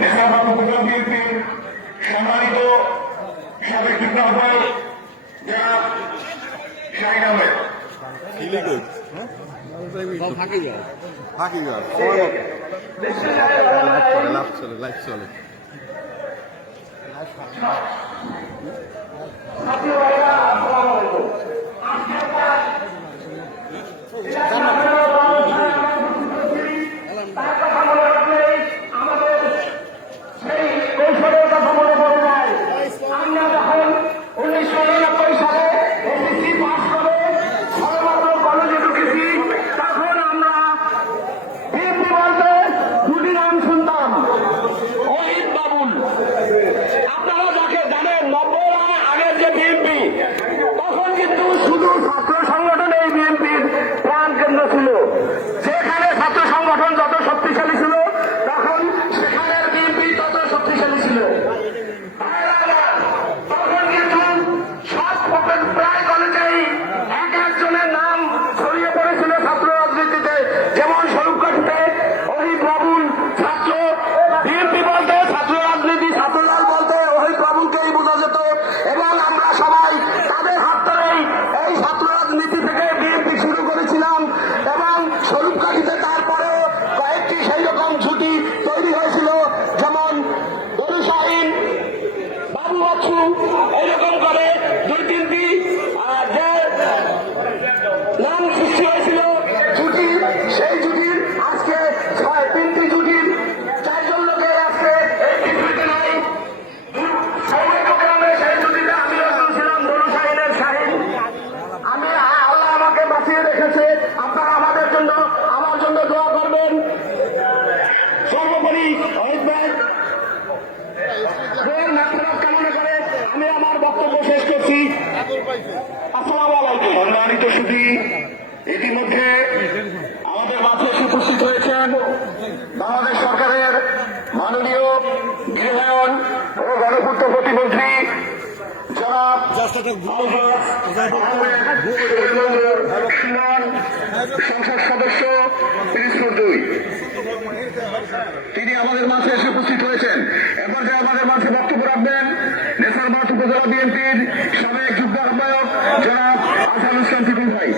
নেশাবাদ উপজেলা বিএনপির সম্মানিত সাবেক যুগ্ম আহ্বায়ক জনাব শাহিন আহমেদ। যেখানে ছাত্র সংগঠন যত শক্তিশালী ছিল তখন সেখানে বিএনপি তত শক্তিশালী ছিল। তখন কিন্তু সব প্রায় কলেজেই এক একজনের নাম ছড়িয়ে পড়েছিল ছাত্র রাজনীতিতে, যেমন স্বরূপকাঠিতে ওহিদ বাবুল ছাত্র, বিএনপি বলতে ছাত্র রাজনীতি, ছাত্রদল বলতে ওহিদ বাবুলকেই বোঝা যেত এবং আমরা সবাই তাদের হাত ধরেই এই ছাত্র রাজনীতি থেকে বিএনপি শুরু করেছিলাম এবং স্বরূপকাঠিতে তারপরে কয়েকটি সেই রকম ছুটি তৈরি হয়েছিল, যেমন গরু শাহিন, বাবু বাচ্চু, এইরকম করে দুই তিনটি যে নাম সৃষ্টি হয়েছিল জুটি, সেই জুটির আজকে তিনটি জুটির চারজন লোকের আজকে এই পৃথিবীতে নাই। সেই প্রোগ্রামে সেই জুটিতে আমি একজন ছিলাম, গরু শাহিনের শাহিন। আমি আল্লাহ আমাকে বাঁচিয়ে রেখেছে, আপনারা আমাদের জন্য আমার জন্য দোয়া করবেন। সর্বোপরি অহিত ভাই মাত্রার কামনা করে আমি আমার বক্তব্য শেষ করছি। আসসালামু আলাইকুম। সম্মানিত সুধী, ইতিমধ্যে আমাদের মাঝে উপস্থিত হয়েছেন বাংলাদেশ সরকারের মাননীয় গৃহায়ন ও গণপূর্ত প্রতিমন্ত্রী জনাব সংসদ সদস্য পিরিজপুর 2, তিনি আমাদের মাঝে এসে উপস্থিত হয়েছেন। এরপর যে আমাদের মাঝে বক্তব্য রাখবেন নেসারবাদ উপজেলা বিএনপির সাবেক যুগ্ম আহ্বায়ক জনাব আসাদুল ইসলাম টিপুল ভাই।